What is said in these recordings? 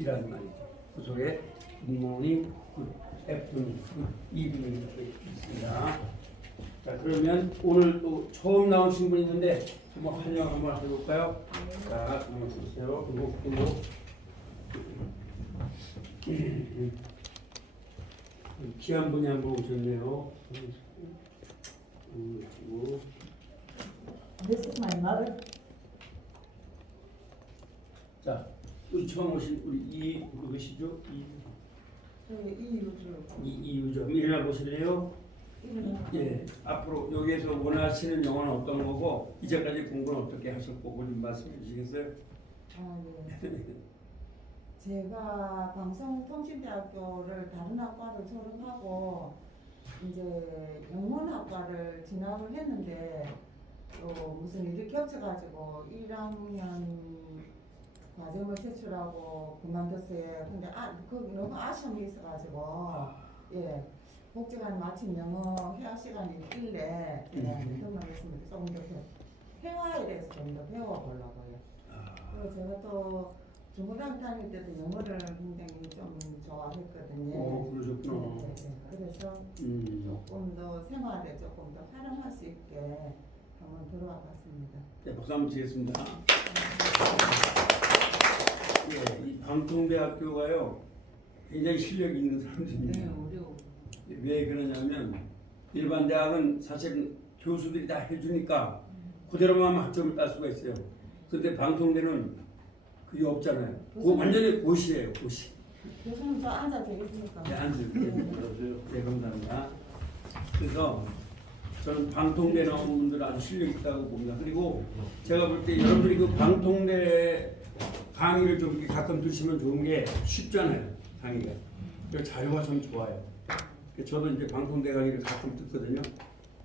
이라는 말이죠. 그 속에 굿모닝, 굿 애프터눈, 굿 이브닝 이렇게 있습니다. 자, 그러면 오늘 또 처음 나오신 분 있는데 한번 환영 한번 해볼까요? 자, 한번 보세요. 그리고 귀한 분이 한 분 오셨네요. This is my mother. 자, 우리 처음 오신 우리 누구시죠? 이유죠. 일어나 보실래요? 예, 앞으로 여기에서 원하시는 영어는 어떤 거고 이제까지 공부는 어떻게 하셨고 좀 말씀해 주시겠어요? 네. 제가 방송통신대학교를 다른 학과를 졸업하고 이제 영문학과를 진학을 했는데 또 무슨 일이 겹쳐가지고 1학년 과정을 제출하고 그만뒀어요. 근데 거기 너무 아쉬움이 있어가지고 예. 복지관 마침 영어 회화 시간이 있길래 제가 등록했습니다. 조금 더 회화에 대해서 좀 더 배워보려고요. 그리고 제가 또 중고등학교 다닐 때도 영어를 굉장히 좀 좋아했거든요. 그러셨구나. 네. 그래서 조금 더 생활에 조금 더 활용할 수 있게 한번 들어와 봤습니다. 네, 박수 한번 치겠습니다. 예, 이 방통대학교가요 굉장히 실력 있는 사람들입니다. 어려워. 왜 그러냐면 일반 대학은 사실 교수들이 다 해주니까 그대로만 학점을 딸 수가 있어요. 근데 방통대는 그게 없잖아요. 그거 완전히 고시예요, 고시. 교수님 저 앉아 되겠습니까? 네, 앉으세요. 네, 감사합니다. 그래서 저는 방통대 나온 분들 아주 실력 있다고 봅니다. 그리고 제가 볼 때 여러분들이 그 방통대 강의를 좀 이렇게 가끔 드시면 좋은 게 쉽잖아요, 강의가. 그래서 자료가 참 좋아요. 저도 이제 방통대 강의를 가끔 듣거든요.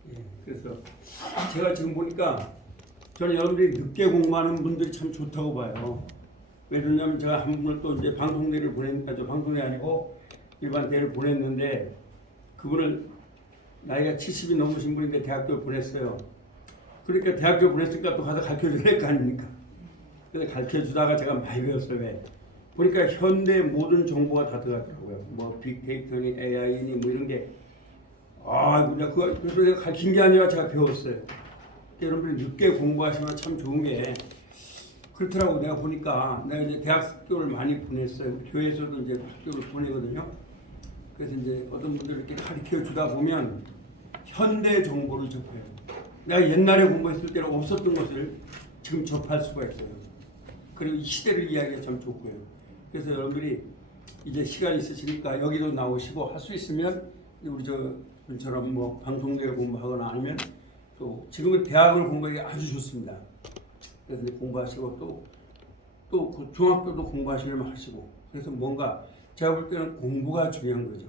예, 그래서 제가 지금 보니까 저는 여러분들이 늦게 공부하는 분들이 참 좋다고 봐요. 왜 그러냐면 제가 한 분을 또 이제 방통대를 방통대 아니고 일반 대를 보냈는데 그분을 나이가 70이 넘으신 분인데 대학교를 보냈어요. 그러니까 대학교 보냈으니까 또 가서 가르쳐줘야 될 거 아닙니까? 그래서 가르쳐주다가 제가 많이 배웠어요. 왜? 보니까 현대 모든 정보가 다 들어갔더라고요. 뭐 빅데이터니 AI니 뭐 이런 게 그냥 그래서 내가 가르친 게 아니라 제가 배웠어요. 여러분들이 늦게 공부하시면 참 좋은 게 그렇더라고. 내가 보니까 내가 이제 대학교를 많이 보냈어요. 교회에서도 이제 학교를 보내거든요. 그래서 이제 어떤 분들 이렇게 가르쳐 주다 보면 현대 정보를 접해요. 내가 옛날에 공부했을 때는 없었던 것을 지금 접할 수가 있어요. 그리고 이 시대를 이야기가 참 좋고요. 그래서 여러분들이 이제 시간 있으시니까 여기도 나오시고 할 수 있으면 우리 저처럼 뭐 방통대를 공부하거나 아니면 또 지금은 대학을 공부하기 아주 좋습니다. 그래서 이제 공부하시고 또 그 중학교도 공부하시려면 하시고 그래서 뭔가 제가 볼 때는 공부가 중요한 거죠.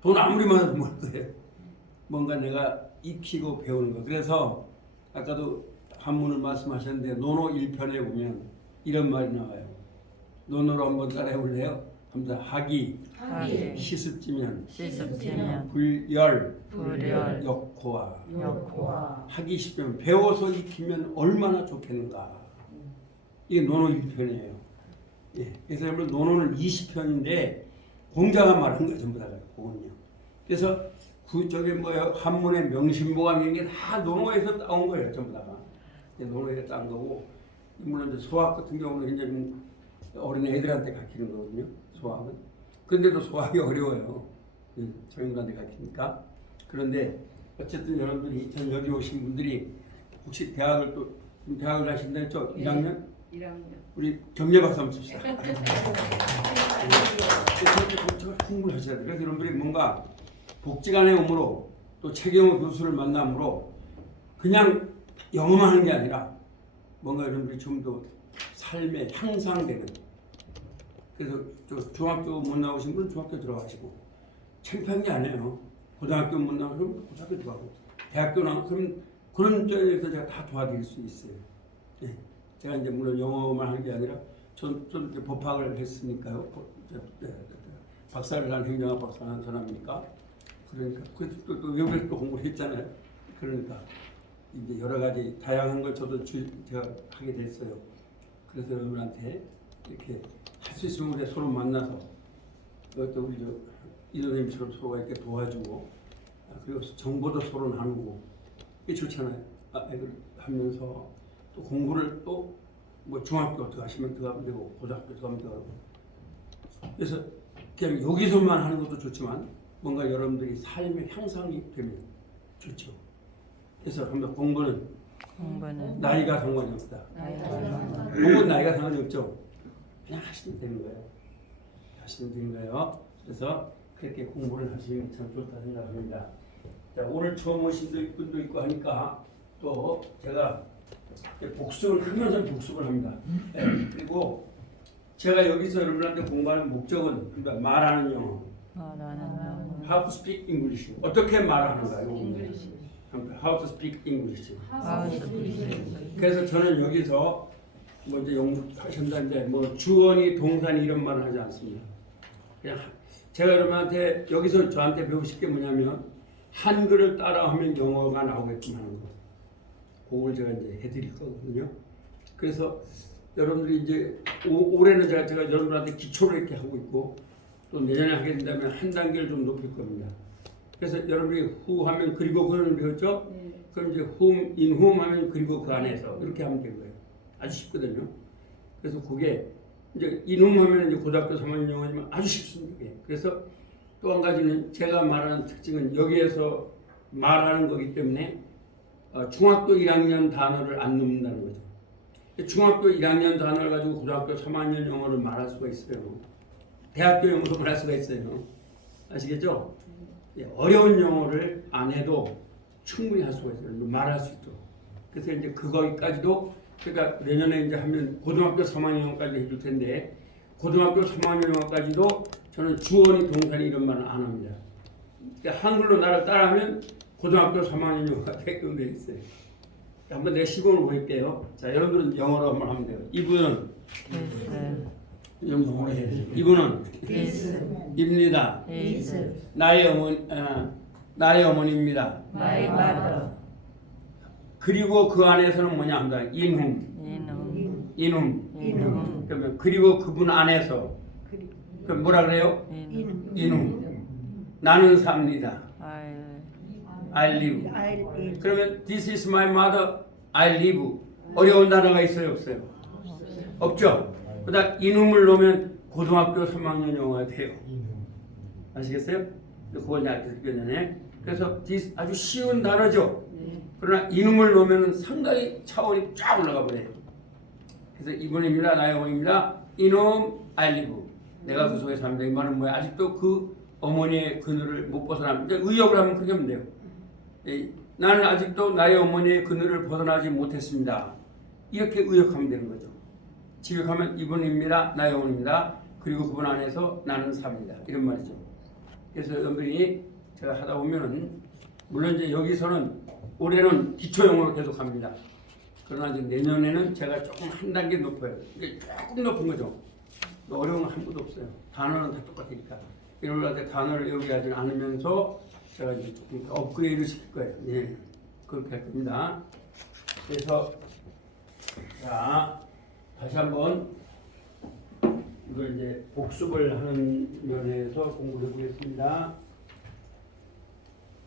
돈 아무리 많아도 뭘 거예요. 뭔가 내가 익히고 배우는 거. 그래서 아까도 한문을 말씀하셨는데 논어 1편에 보면 이런 말이 나와요. 논어로 한번 따라해 볼래요? 합니다. 하기 시습지면 불열 역호화 하기 쉽으면 배워서 익히면 얼마나 좋겠는가. 이게 논어 1편이에요. 예, 그래서 여러분 논어는 20편인데 공자가 말한 거 전부 다요. 그건요. 그래서 저게 뭐예요? 한문의 명심보감 이런 게 다 논어에서 따온 거예요. 전부 다가. 논어에서 따온 거고 물론 이제 소학 같은 경우는 이제 좀 어린 애들한테 가르치는 거거든요. 소학은. 근데도 소학이 어려워요. 저희들한테 가르치니까. 그런데 어쨌든 여러분들이 전 여기 오신 분들이 혹시 대학을 가신다 했죠? 1학년? 1학년. 우리 격려 박수 한번 칩시다. 공부를 하셔야 돼요. 그래서 여러분들이 뭔가 복지관에 오므로 또 최경호 교수를 만남으로 그냥 영어만 하는 게 아니라 뭔가 여러분들이 좀 더 삶에 향상되는. 그래서 중학교 못 나오신 분은 중학교 들어가시고 창피한 게 아니에요. 고등학교 못 나오시면 고등학교 들어가고 대학교 나오면 그런 점에서 제가 다 도와드릴 수 있어요. 네. 제가 이제 물론 영어만 하는 게 아니라 좀 법학을 했으니까요. 박사를 한 행정학 박사를 한 사람이니까 그러니까 또 외국에서 또 공부를 했잖아요. 그러니까 이제 여러 가지 다양한 걸 제가 하게 됐어요. 그래서 여러분한테 이렇게 할 수 있으면 우리 서로 만나서 또 우리 이도님처럼 서로가 이렇게 도와주고 그리고 정보도 서로 나누고 이게 좋잖아요. 애들 하면서 또 공부를 또 뭐 중학교 들어가시면 들어가면 되고 고등학교 들어가면 들어가고 그래서 그냥 여기서만 하는 것도 좋지만 뭔가 여러분들이 삶의 향상이 되면 좋죠. 그래서 한번 공부는 나이가 상관이 없다. 공부는 나이가 상관이 없죠. 그냥 하시면 되는 거예요. 하시면 되는 거예요. 그래서 그렇게 공부를 하시면 참 좋다 생각합니다. 자, 오늘 처음 오신 분도 있고 하니까 또 제가 복습을 하면서 복습을 합니다. 네, 그리고 제가 여기서 여러분한테 공부하는 목적은 그러니까 말하는 영어, how to speak English, 어떻게 말하는가요? How to speak English. 그래서 저는 여기서 뭐 이제 연구하신다는데 뭐 주어니 동사니 이런 말을 하지 않습니다. 그냥 제가 여러분한테 여기서 저한테 배우실 게 뭐냐면 한글을 따라하면 영어가 나오게끔 하는 거. 그걸 제가 이제 해드릴 거거든요. 그래서 여러분들이 이제 올해는 제가 여러분한테 기초를 이렇게 하고 있고 또 내년에 하게 된다면 한 단계를 좀 높일 겁니다. 그래서 여러분이 who 하면 그리고 그거는 배웠죠? 그럼 이제 whom, in whom 하면 그리고 그 안에서 이렇게 하면 된 거예요. 아주 쉽거든요. 그래서 그게 이제 in whom 하면 이제 고등학교 3학년 영어지만 아주 쉽습니다. 그게. 그래서 또 한 가지는 제가 말하는 특징은 여기에서 말하는 거기 때문에 중학교 1학년 단어를 안 넣는다는 거죠. 중학교 1학년 단어를 가지고 고등학교 3학년 영어를 말할 수가 있어요. 대학교 영어도 말할 수가 있어요. 아시겠죠? 어려운 영어를 안 해도 충분히 할 수가 있어요. 말할 수 있도록. 그래서 이제 그거까지도 그러니까 내년에 이제 하면 고등학교 3학년 영어까지 해줄 텐데 고등학교 3학년 영어까지도 저는 주어니 동사니 이런 말은 안 합니다. 그러니까 한글로 나를 따라하면 고등학교 3학년 영어가 되게끔 되어 있어요. 한번 내가 시범을 보일게요. 자, 여러분들은 영어로 한번 하면 돼요. 이분은 영어로 해야 돼요. 이분은 입니다. 나의 어머니입니다. 그리고 그 안에서는 뭐냐 합니다. 인훔. 그러면 그리고 그분 안에서 그럼 뭐라 그래요? 인훔. 나는 삽니다. I live. 그러면 this is my mother. I live. 어려운 단어가 있어요, 없어요? 없죠. 그다음 인훔을 넣으면 고등학교 3학년 영어가 돼요. 아시겠어요? 그걸 알려드렸잖아요. 그래서 아주 쉬운 단어죠. 그러나 인훔을 넣으면 상당히 차원이 쫙 올라가 버려요. 그래서 이분입니다. 나의 어머니입니다. 인훔 I live. 내가 그 속에 삽니다. 이 말은 뭐야? 아직도 그 어머니의 그늘을 못 벗어납니다. 의역을 하면 그렇게 하면 돼요. 나는 아직도 나의 어머니의 그늘을 벗어나지 못했습니다. 이렇게 의역하면 되는 거죠. 지역하면 이분입니다. 나의 어머니입니다. 그리고 그분 안에서 나는 삽니다. 이런 말이죠. 그래서 여러분이 제가 하다 보면은 물론 이제 여기서는 올해는 기초 영어로 계속 합니다. 그러나 이제 내년에는 제가 조금 한 단계 높여요. 이게 조금 높은 거죠. 어려운 건 한 번도 없어요. 단어는 다 똑같으니까. 이럴 때 단어를 외우지 않으면서 제가 이제 조금 업그레이드 시킬 거예요. 네, 그렇게 할 겁니다. 그래서 자 다시 한번 이걸 이제 복습을 하는 면에서 공부를 해보겠습니다.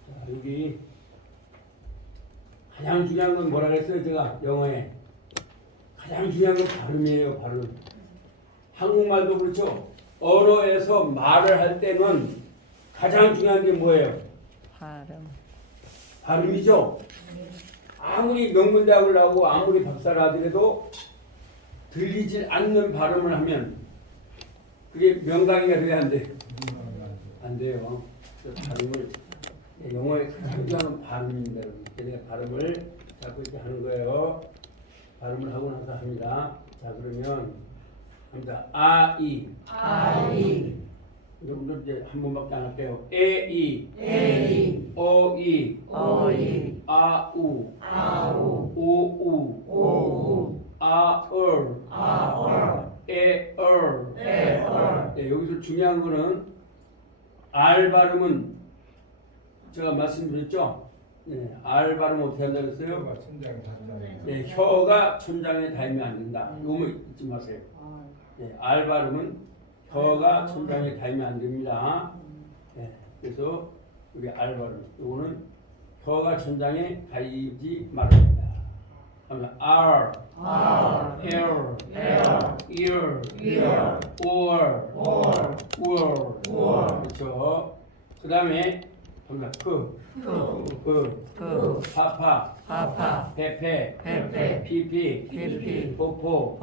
자, 여기 가장 중요한 건 뭐라 그랬어요? 제가 영어에 가장 중요한 건 발음이에요. 발음. 한국말도 그렇죠. 언어에서 말을 할 때는 가장 중요한 게 뭐예요? 발음이죠. 아무리 명문대학을 나오고 아무리 박사를 하더라도 들리질 않는 발음을 하면 그게 명강의가 돼야 안 돼. 안 돼요. 발음을 영어의 가장 중요한 발음입니다. 내가 발음을 자꾸 이렇게 하는 거예요. 발음을 하고 나서 합니다. 자, 그러면 합니다. 아이. 여러분들 이제 한 번밖에 안 할게요. 에이. 어이. 아우. 오우. 아얼. 에얼. 네, 여기서 중요한 거는 알 발음은 제가 말씀드렸죠. 네, 알 발음 어떻게 한다 그랬어요? 네, 혀가 천장에 닿으면 안 된다. 이거만 잊지 마세요. 알 발음은 혀가 천장에 닿으면 안 됩니다. 그래서 우리 알 발음, 이거는 혀가 천장에 닿지 말아야 된다. 그러면 R, L, ear, or, 그렇죠. 그 다음에 파파, 페페, 피피, 포포,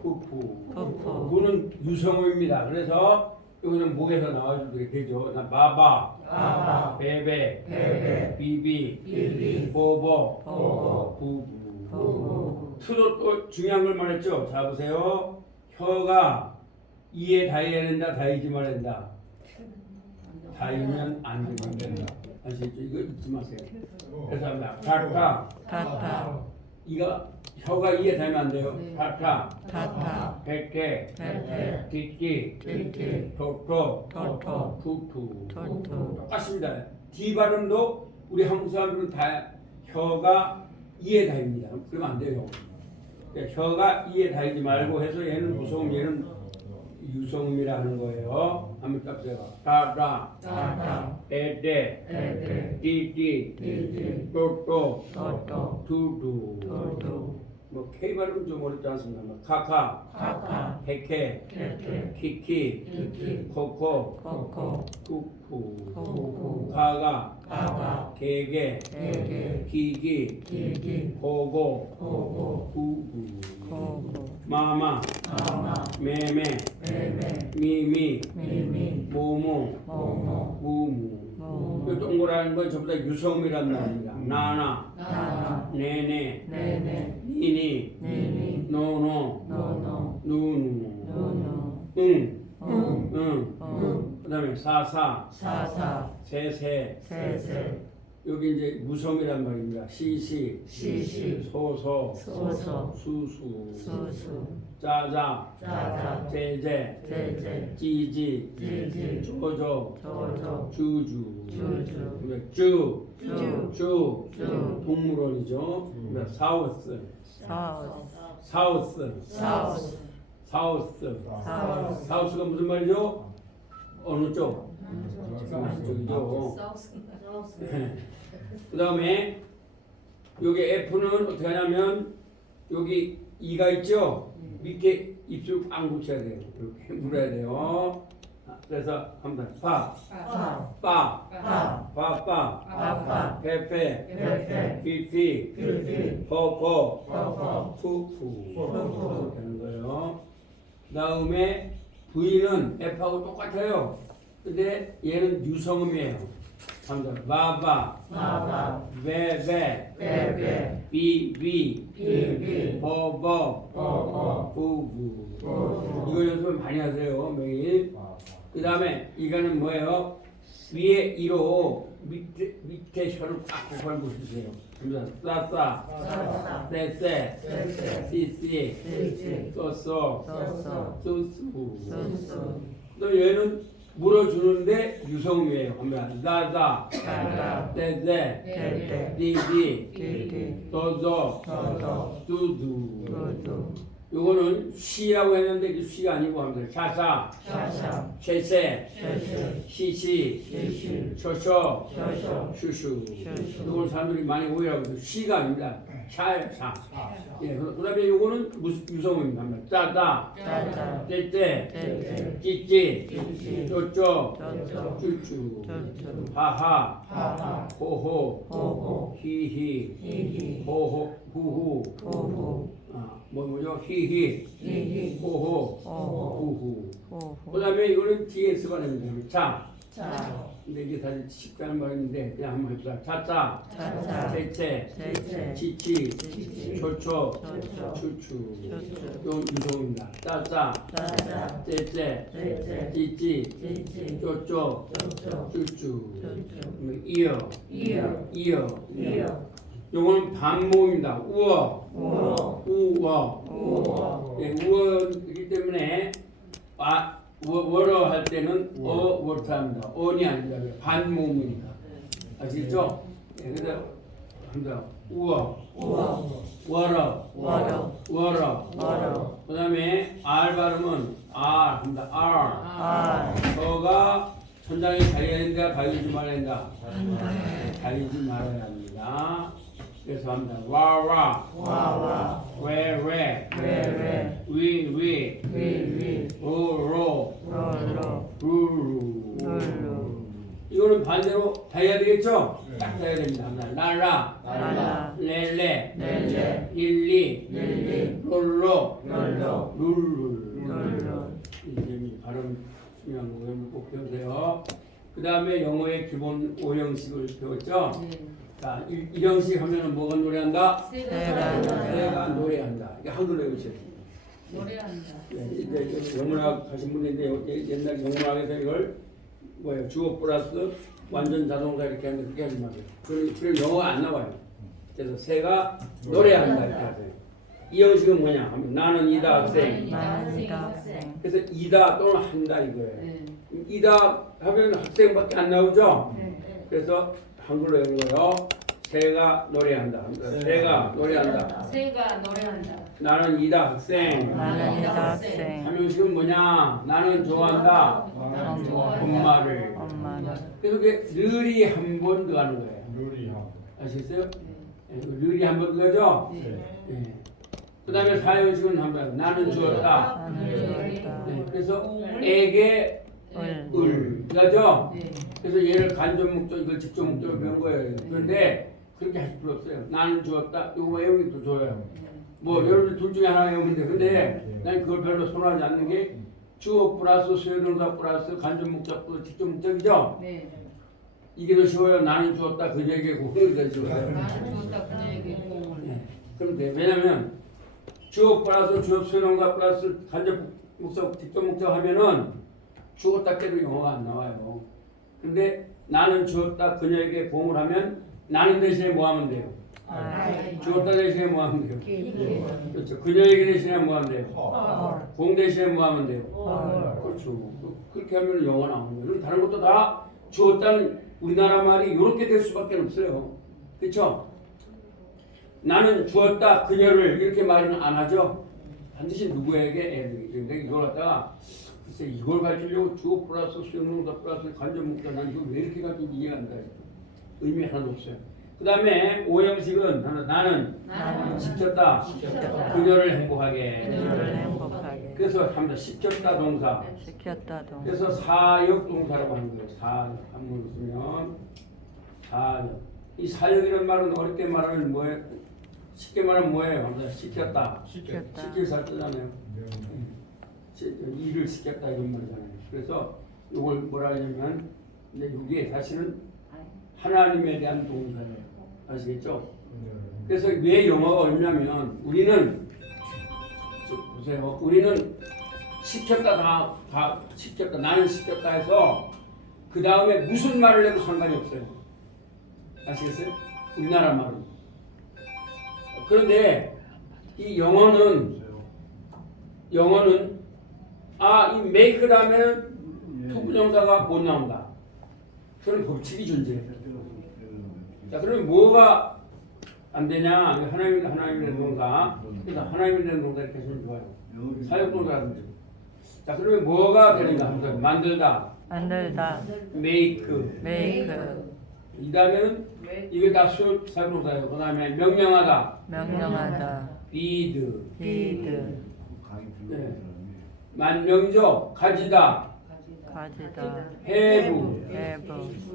푸푸. 그거는 유성어입니다. 그래서 이거는 목에서 나와주게 되죠. 바바, 베베, 비비, 보보, 부부. 트로 또 중요한 걸 말했죠. 자 보세요. 혀가 이에 닿아야 된다, 닿지 말아야 된다. 닿으면 안 된다. 아시겠죠? 이거 잊지 마세요. 그래서 합니다. 타타. 이거 혀가 이에 닿으면 안 돼요. 타타. 백개. 띠띠. 토토. 푸푸. 똑같습니다. D 발음도 우리 한국 사람들은 다 혀가 이에 닿습니다. 그러면 안 돼요. 그러니까 혀가 이에 닿지 말고 해서 얘는 무성음, 얘는 유성음이라 하는 거예요. 한번 딱 세봐. 따다, 에데, 띠띠, 또또, 두두. 뭐 K 발음 좀 어렵지 않습니다. 뭐 카카, 케케, 키키, 코코, 쿠쿠, 가가, 게게, 기기, 고고, 구구, 마마, 메메, 미미, 모모, 무무. 이 동그라는 건 전부 다 유성음이란 말입니다. 나나, 네네, 니니, 노노, 누누, 응. 그 다음에 사사, 세세. 여기 이제 무성이란 말입니다. 시시, 소소, 수수, 짜자, 제제, 찌지, 조조, 주주, 주, 동물원이죠. 사우스가 무슨 말이죠? 어느 쪽? 쪽이죠. 그 다음에 여기 F는 어떻게 하냐면 여기 이가 있죠? 밑에 입술 꽉 붙여야 돼요. 이렇게 물어야 돼요. 그래서 한번 파, 페페, 피피, 포포, 푸푸 이렇게 하는 거예요. 그 다음에 V는 F하고 똑같아요. 근데 얘는 유성음이에요. 바바, 베베, 비비, 버버, 부부. 이거 연습을 많이 하세요 매일. 그 다음에 이거는 뭐예요? 위에 이로 밑에 혀를 꽉 걸고 있으세요. 싸싸, 쎄쎄, 씨씨, 쏘쏘, 수수. 또 얘는 물어주는데 유성음이에요. 하면 나다, 떼떼, 디디, 도도, 두두. 요거는 쉬라고 했는데 쉬가 아니고 합니다. 샤샤, 쉐세, 시시, 쇼쇼, 슈슈. 요걸 사람들이 많이 오해하고 있어요. 쉬가 아닙니다. 샤예요, 샤. 예, 그 다음에 요거는 유성음입니다. 짜다, 떼떼, 찌찌, 쪼쪼, 쭈쭈, 하하, 호호, 히히, 호호, 후후. 뭐죠? 히히, 호호, 후후. 그 다음에 이거는 DS가 됩니다. 자. 근데 이게 사실 쉽게 하는 말인데 그냥 한번 해보자. 차차, 제체, 치치, 초초, 추추. 이건 유성입니다. 짜짜, 제체, 찌찌, 쪼쪼, 추추. 이어. 요거는 반모음입니다. 우어. 예, 우어이기 때문에 워러 할 때는 워터 합니다. 언이 아닙니다. 반모음입니다. 아시겠죠? 예, 그래서 한다. 우와. 우와. 와라. 와라. 와라. 와라. 그 다음에 R 발음은 R 합니다. R. 저가 천장에 달려야 된다, 달리지 말아야 된다. 달리지 말아야 합니다. 그래서 합니다. 와와. 와와. 왜. 왜. 위. 위. 로. 로. 루. 룰루. 이거는 반대로 다 해야 되겠죠? 딱 해야 됩니다. 날라. 날라. 렐레. 렐레. 릴리. 롤로. 롤로. 룰룰. 룰루. 이제 발음 중요한 거예요. 꼭 배우세요. 그 다음에 영어의 기본 5형식을 배웠죠? 자, 1형식 하면은 뭐가 노래한다? 새가 노래한다. 이게 한글로 외우셔야 돼요. 노래한다. 이제 영문학 하신 분인데 옛날 영문학에서 이걸 뭐예요? 주어 플러스 완전 자동사 이렇게 하는데 그렇게 하지 마세요. 그럼 영어가 안 나와요. 그래서 새가 노래한다 이렇게 하세요. 이 형식은 뭐냐 하면 나는 이다 학생. 나는 이다 학생. 그래서 이다 또는 한다 이거예요. 네. 이다 하면 학생밖에 안 나오죠? 네. 그래서 한글로 읽어요. 새가 노래한다. 새가 노래한다. 새가 노래한다. 나는 이다 학생. 나는 이다 학생. 삼형식은 뭐냐? 나는 좋아한다. 나는 좋아한다. 엄마를. 엄마는. 그래서 그게 늘이 한 번 들어가는 거예요. 요리하고. 아시겠어요? 네. 늘이 한 번 들어가죠? 네. 예. 그 다음에 사형식은 한번 나는 주었다. 나는 주었다. 네. 그래서 에게 을. 그죠? 네. 그래서 얘를 간접 목적, 이걸 직접 목적으로 배운 거예요. 그런데 그렇게 하실 필요 없어요. 나는 주었다. 이거 외우기 또 좋아요. 뭐 여러분들 둘 중에 하나 외우면 돼. 근데 난 그걸 별로 선호하지 않는 게 주어 플러스 수요동사 플러스 간접 목적 플러스 직접 목적이죠. 네. 이게 더 쉬워요. 나는 주었다 그녀에게 공을 더 쉬워요. 나는 주었다 그녀에게 공을. 네. 그럼 돼. 왜냐면 주어 플러스 주어 수요동사 플러스 간접 목적 직접 목적 하면은 주었다 때도 영어가 안 나와요. 근데 나는 주었다 그녀에게 공을 하면 나는 대신에 뭐 하면 돼요? 주었다 대신에 뭐 하면 돼요? 그렇죠. 그녀에게 대신에 뭐 하면 돼요? 공 대신에 뭐 하면 돼요? 그렇죠. 그렇게 하면 영어 나오는 거예요. 그럼 다른 것도 다 주었다는 우리나라 말이 이렇게 될 수밖에 없어요. 그렇죠? 나는 주었다 그녀를 이렇게 말은 안 하죠. 반드시 누구에게 그러니까 이걸 갖다가 글쎄 이걸 가지려고 주어 플러스 수용동사 플러스 간접 목적 난 이거 왜 이렇게 가지고 이해가 안 돼? 의미 하나도 없어요. 그 다음에 오형식은 나는 시켰다 그녀를 행복하게. 그녀를 행복하게. 그래서 합니다. 시켰다 동사. 시켰다 동. 그래서 사역 동사라고 하는 거예요. 사역 한문을 쓰면 사역. 이 사역이라는 말은 어렵게 말하면 뭐예요? 쉽게 말하면 뭐예요? 합니다. 시켰다. 시켰다. 시킬 살 뜨잖아요. 일을 시켰다 이런 말이잖아요. 그래서 이걸 뭐라 하냐면 근데 이게 사실은 하나님에 대한 동사예요. 아시겠죠? 그래서 왜 영어가 어렵냐면 우리는 보세요. 우리는 시켰다 다 시켰다 나는 시켰다 해서 그 다음에 무슨 말을 해도 상관이 없어요. 아시겠어요? 우리나라 말은. 그런데 이 영어는 이 make 다음에는 투부정사가 못 나온다. 그런 법칙이 존재해요. 자, 그러면 뭐가 안 되냐? 하나님에 대한 동사. 그래서 하나님에 대한 동사 이렇게 하시면 좋아요. 사역동사라든지. 자, 그러면 뭐가 되는가? 만들다. make. 이 다음에는 이게 다 사역동사예요. 그 다음에 명령하다. feed. 네. 만명죠. 가지다.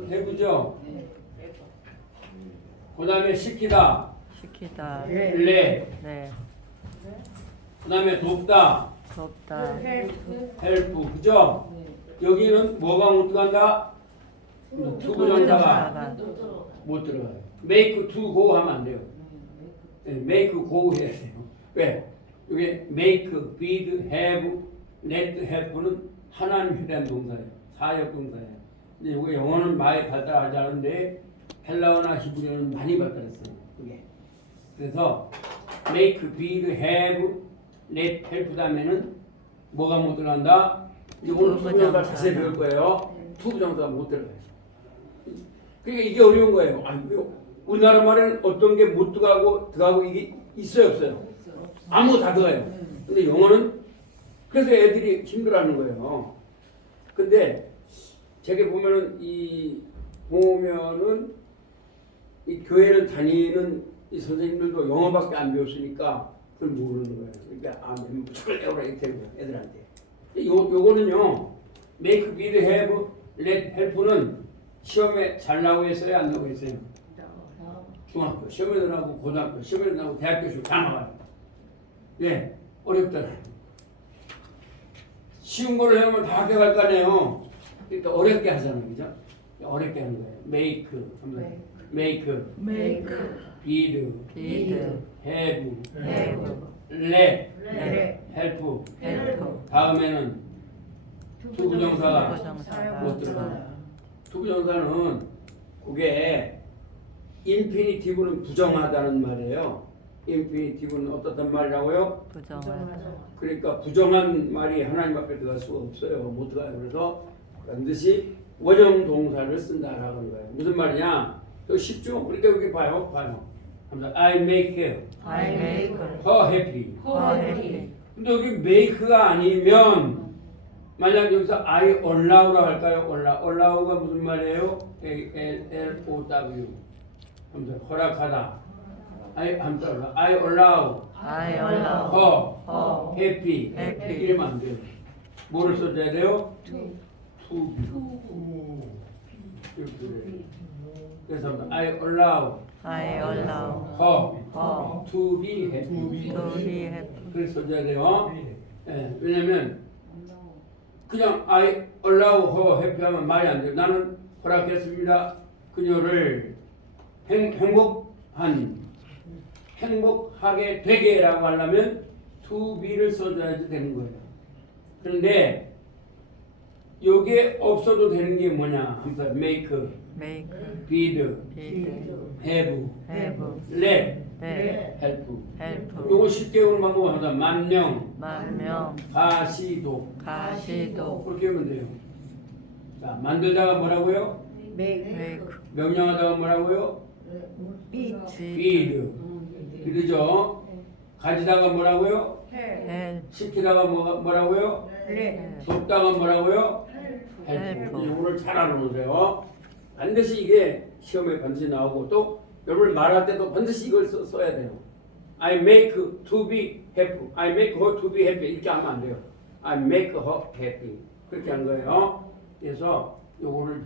해부죠. 그 다음에 시키다. 래. 그 다음에 돕다. 헬프. 그죠? 여기는 뭐가 못 들어간다? 투부정사가 못 들어가요. make to go 하면 안 돼요. 네, make go 해야 돼요. 왜? 이게 make, feed, have, let, help는 하나님에 대한 동사예요. 사역 동사예요. 근데 이게 영어는 많이 발달하지 않은데 헬라어나 히브리어는 많이 발달했어요. 그게. 그래서 make, feed, have, let, help 다음에는 뭐가 못 들어간다? 이제 오늘 투부정사 자세히 배울 거예요. 투부정사가 못 들어가요. 그러니까 이게 어려운 거예요. 아니 우리나라 말에는 어떤 게 못 들어가고 이게 있어요, 없어요? 아무 다 들어가요. 근데 영어는 그래서 애들이 힘들어하는 거예요. 근데 제가 보면은 이 교회를 다니는 이 선생님들도 영어밖에 안 배웠으니까 그걸 모르는 거예요. 그러니까 무조건 외우라 이렇게 되는 거예요, 애들한테. 요거는요, make, bid, have, let, help는 시험에 잘 나오고 있어요, 안 나오고 있어요? 중학교 시험에도 나오고 고등학교 시험에도 나오고 대학교 시험 다 나와요. 네, 어렵잖아요. 쉬운 거를 해보면 다 학교 갈 거 아니에요. 그러니까 어렵게 하잖아요, 그죠? 어렵게 하는 거예요. make, make, bid, bid, have, have, let, let, help. help. 다음에는 투부정사 부정사가 못 들어가요. 투부정사는 그게 인피니티브는 부정하다는 말이에요. 인피니티브는 어떻단 말이라고요? 부정하다. 그러니까 부정한 말이 하나님 앞에 들어갈 수가 없어요. 못 들어가요. 그래서 반드시 원형 동사를 쓴다라는 거예요. 무슨 말이냐? 더 쉽죠? 그러니까 여기 봐요. 하면서 I make her I make happy. her happy. 근데 여기 make가 아니면 만약 여기서 I allow라고 할까요? allow가 무슨 말이에요? A-L-L-O-W 하면서 허락하다. I allow I allow her happy. happy. 이러면 안 돼요. 뭐를 써줘야 돼요? to be. 그래서 I allow I allow her to be happy. to be happy. 그래서 써줘야 돼요. 예, 왜냐면 그냥 I allow her happy 하면 말이 안 돼요. 나는 허락했습니다. 그녀를 행복하게 되게라고 하려면 to be를 써줘야지 되는 거예요. 그런데 요게 없어도 되는 게 뭐냐? 하면서 make, make, bid, bid, have, have, let, let, help. help. 요거 쉽게 오는 방법은 하다 만명, 만명, 가시도 가시도, 그렇게 하면 돼요. 자, 만들다가 뭐라고요? make, 명령하다가 뭐라고요? bid, bid. 그러죠? 가지다가 뭐라고요? help, 시키다가 뭐라고요? 돕다가 뭐라고요? help. 이거를 잘 알아놓으세요. 반드시 이게 시험에 반드시 나오고 또 여러분 말할 때도 반드시 이걸 써야 돼요. I make to be happy. I make her to be happy. 이렇게 하면 안 돼요. I make her happy. 그렇게 하는 거예요. 그래서 요거를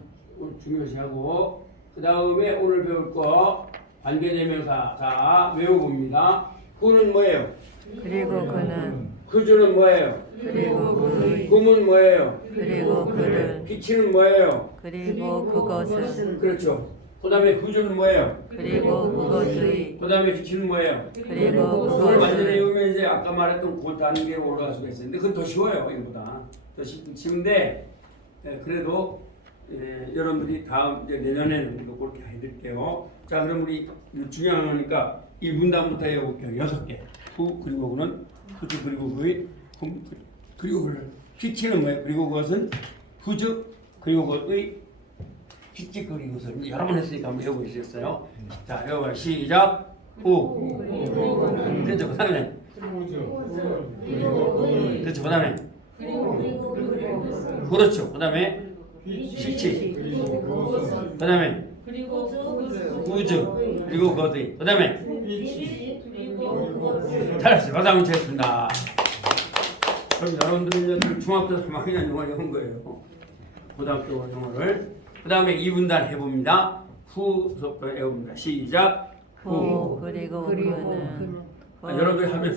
중요시하고 그 다음에 오늘 배울 거 관계대명사. 자, 외워봅니다. 그는 뭐예요? 그리고 그는, 그주는 뭐예요? 그리고 그의, 금은 뭐예요? 그리고 그를, 빛이는 뭐예요? 그리고 그것은, 그렇죠. 그 다음에 그주는 뭐예요? 그리고 그것의, 그 다음에 빛이는 뭐예요? 그리고 그걸 완전히 그것을, 외우면 이제 아까 말했던 그 단계에 올라갈 수가 있어요. 근데 그건 더 쉬워요. 이거보다. 더 쉬운데 그래도 여러분들이 다음 이제 내년에는 이거 그렇게 해드릴게요. 자, 그럼 우리 중요한 거니까 이 문단부터 해볼게요. 6개. 후 그리고 그는 후주 그리고 그의 그리고 그를 빛이는 뭐예요? 그리고 그것은 후주 그리고 그의 빛이 그리고 그것을 여러 번 했으니까 한번 해보시겠어요? 자, 여러분 시작. 후. 그렇죠. 그다음에 그렇죠. 그다음에 그렇죠. 그다음에 빛이. 그다음에 우주 그리고 그것이. 그다음에 잘했어요. 박수 한번 치겠습니다. 그럼 여러분들은 이제 중학교 3학년 영어를 해본 거예요. 고등학교 영어를. 그 다음에 2분단 해봅니다. 후 수업도 해봅니다. 시작. 후, 그리고 그는, 여러분들이 하면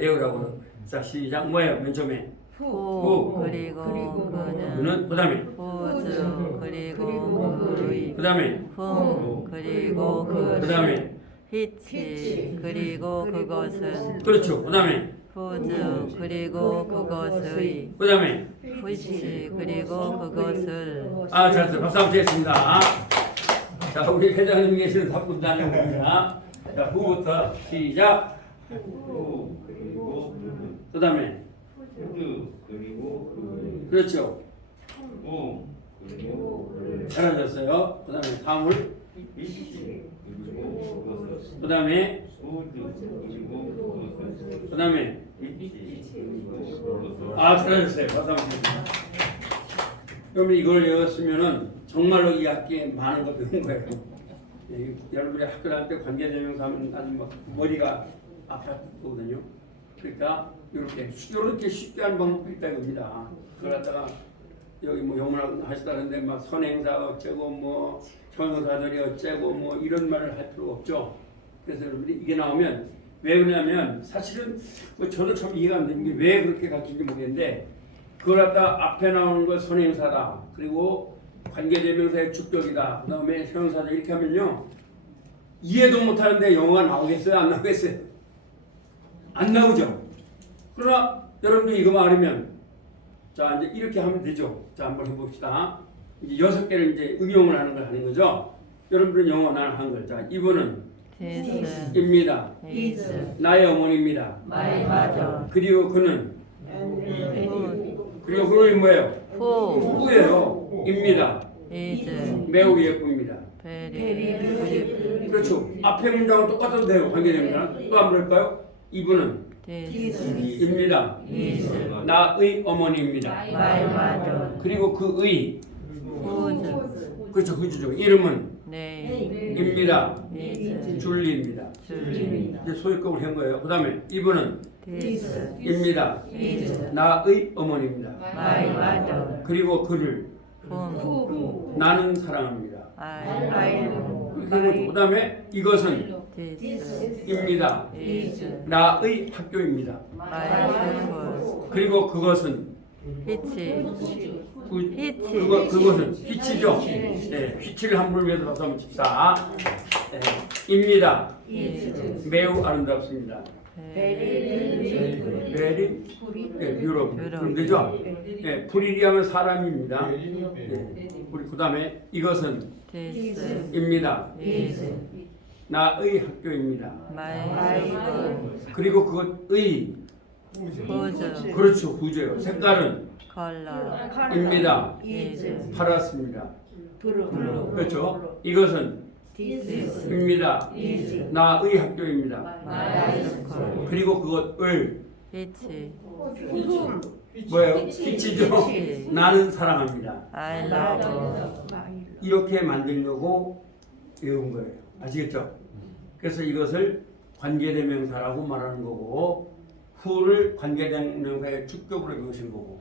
외우라고. 자, 시작. 뭐예요? 맨 처음에. 후, 그리고 그는, 그는 그 다음에. 후주, 그리고 그의, 그 다음에. 흠, 그리고 그 그, 다음에. 빛이, 그리고 그것은, 그렇죠. 그 다음에. 후주, 그리고 그것의, 그 다음에. 빛이, 그리고 그것을, 아, 잘했어요. 박수 한번 치겠습니다. 자, 우리 회장님 계시는 4분단 해봅니다. 자, 후부터 시작. 후, 그리고 그 다음에. 그리고 그렇죠. 그리고 잘하셨어요. 그 다음에 다음을 빛이 그리고 그것은 그 다음에 소주 그리고 그것은 그 다음에 빛이 그리고 그것은 아 잘하셨어요. 박수 한번 주세요. 그러면 이걸 외웠으면은 정말로 이 학기에 많은 걸 배운 거예요. 예, 여러분이 학교 다닐 때 관계대명사 하면 아주 막 머리가 아팠거든요. 그러니까 이렇게 쉽게 하는 방법이 있다 겁니다. 그걸 갖다가 여기 뭐 영문학 하시다는데 막 선행사가 어쩌고 뭐 형용사들이 어쩌고 뭐 이런 말을 할 필요가 없죠. 그래서 여러분이 이게 나오면 왜 그러냐면 사실은 뭐 저도 참 이해가 안 되는 게 왜 그렇게 가르치는지 모르겠는데 그걸 갖다 앞에 나오는 거 선행사다. 그리고 관계대명사의 주격이다. 그 다음에 형용사다 이렇게 하면요. 이해도 못하는데 영어가 나오겠어요? 안 나오겠어요? 안 나오죠. 그러나 여러분들이 이거 말하면 자 이제 이렇게 하면 되죠. 자 한번 해봅시다. 이제 6개를 이제 응용을 하는 걸 하는 거죠. 여러분들은 영어 나는 한 걸. 자 이분은 this 입니다. is 나의 어머니입니다. my mother. 그리고 그는 who 그리고 그는 뭐예요? who 후예요. 입니다. is 매우 예쁩니다. very beautiful. 그렇죠. 앞에 문장은 똑같아도 돼요. 관계됩니다. 또 한 번 할까요? 이분은 this 입니다. is 나의 어머니입니다. my mother. 그리고 그의 whose 그렇죠. 그죠. 이름은 name 입니다. is 줄리입니다. Julie. 이제 소유격을 한 거예요. 그 다음에 이분은 this 입니다. is 나의 어머니입니다. my mother. 그리고 그를 whom 나는 사랑합니다. I 그 다음에 이것은 this 입니다. is 나의 학교입니다. my school. 그리고 그것은 which 그것은 휘치죠. 네, 휘치를 한 물 위에서 박수 한번 칩시다. 네, 입니다. is 매우 아름답습니다. very 베리 유럽 그럼 되죠? 네, 프리리 하면 사람입니다. 네, 우리 그 다음에 이것은 this 입니다. is 나의 학교입니다. my school. 그리고 그것의 whose 그렇죠 구조예요. 색깔은 color 입니다. is 파랗습니다. blue. 그렇죠? 이것은 this 입니다. is 나의 학교입니다. my school. 그리고 그것을 which 뭐예요? 휘치죠. 나는 사랑합니다. I love. 이렇게 만들려고 외운 거예요. 아시겠죠? 그래서 이것을 관계대명사라고 말하는 거고 who를 관계대명사의 주격으로 배우신 거고